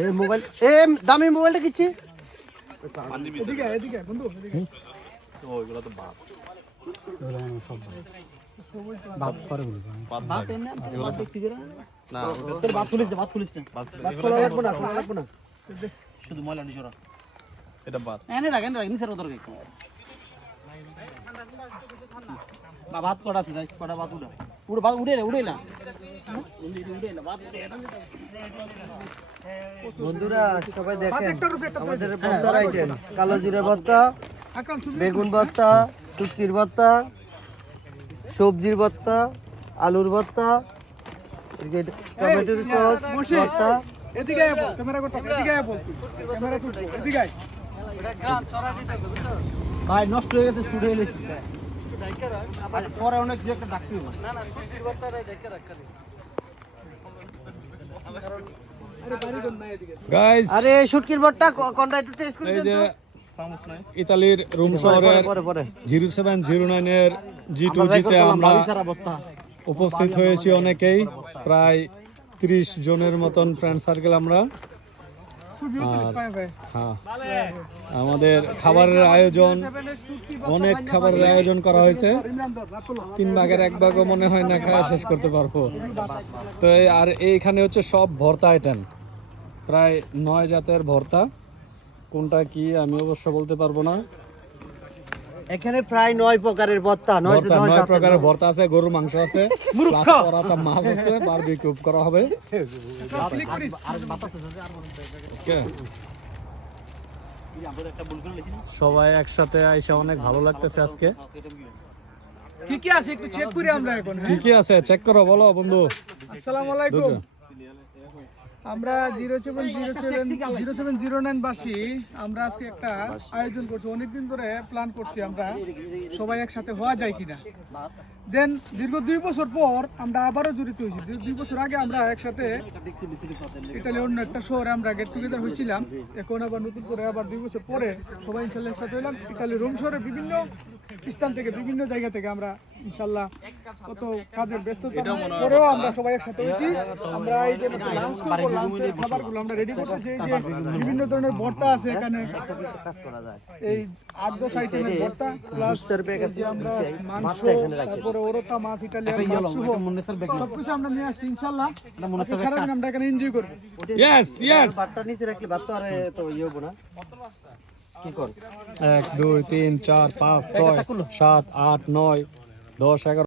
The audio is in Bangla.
এই মোবাইল দামি মোবাইলটা কিচ্ছে শুধু ময়লা নিচরা এটা বাদ এনে রাখেন নিচের ওদের ভাত কটা আছে কটা ভাত উঠে পুরো ভাত উঠে না বন্ধুরা সবাই দেখেন আমাদের ভর্তার আইটেম কালো জিরা ভর্তা, বেগুন ভর্তা, শুটকির ভর্তা, সবজির ভর্তা, আলুর ভর্তা, টমেটোর সস ভর্তা। এদিকে বল ক্যামেরা করতে এদিকে বল ক্যামেরা তুই এদিকে ভাই নষ্ট হয়ে গেছে ছুটে এলেছি আবার পরে অনেক কিছু একটা ডাকতে হবে না শুটকির ভর্তাটাই দেখে রাখখালি গাইস আরে শুটকির ভর্তা কোনটা একটু টেস্ট করে দেন তো ইতালির রোম শহরের 0709 এর G2G-তে আমরা উপস্থিত হয়েছি অনেকেই, প্রায় 30 জনের মতন ফ্রেন্ড সার্কেল আমরা। হ্যাঁ, আমাদের খাবারের আয়োজন, অনেক খাবারের আয়োজন করা হয়েছে। 3 ভাগের 1 ভাগও মনে হয় না খাওয়া শেষ করতে পারবো। তো আর এইখানে হচ্ছে সব ভর্তা আইটেম, প্রায় 9 জাতের ভর্তা। কোনটা কি আমি অবশ্য বলতে পারবো না। এখানে প্রায় 9 প্রকারের ভর্তা, 9 প্রকারের ভর্তা আছে, গরুর মাংস আছে, প্লাস পরাটা মাছ আছে, বারবিকিউ করা হবে। সবাই একসাথে আইসা অনেক ভালো লাগতেছে আজকে। কি কি আছে একটু চেক করি আমরা এখন। কি কি আছে চেক করো, বলো বন্ধু। আসসালামু আলাইকুম। আমরা 0709 বাসী আমরা আজকে একটা আয়োজন করছি, অনেকদিন ধরে প্ল্যান করছি আমরা সবাই একসাথে হওয়া যায় কিনা। দেন দীর্ঘ 2 বছর পর আমরা আবারও জড়িত হয়েছি। 2 বছর আগে আমরা একসাথে ইতালি অন্য একটা শহরে আমরা গেট টুগেদার হয়েছিলাম। এখন আবার নতুন করে আবার 2 বছর পরে সবাই ইনশাল্লাহ একসাথে হলাম। ইতালি রোম শহরে বিভিন্ন স্থান থেকে, বিভিন্ন জায়গা থেকে আমরা ইনশাল্লাহ কত কাজের ব্যস্ততার পরেও আমরা সবাই একসাথে হয়েছি। আমরা এই যে লাঞ্চ করব, লাঞ্চের খাবারগুলো আমরা রেডি করতেছি। এই যে বিভিন্ন ধরনের ভর্তা আছে এখানে, এই 8-10 আইটেমের ভর্তা, প্লাস আমরা মাংস, তারপরে ওরতা মাছ, ইটালিয়ান মাছ, সবকিছু আমরা নিয়ে আসছি ইনশাল্লাহ। সারাদিন আমরা এখানে এনজয় করবো। ইয়েস ইয়েস, ভাতটা নিচে রাখলে ভাত তো আর তো ইয়ে হবো না। কি কর 1 2 3 4 5 6 7 8 9 10 11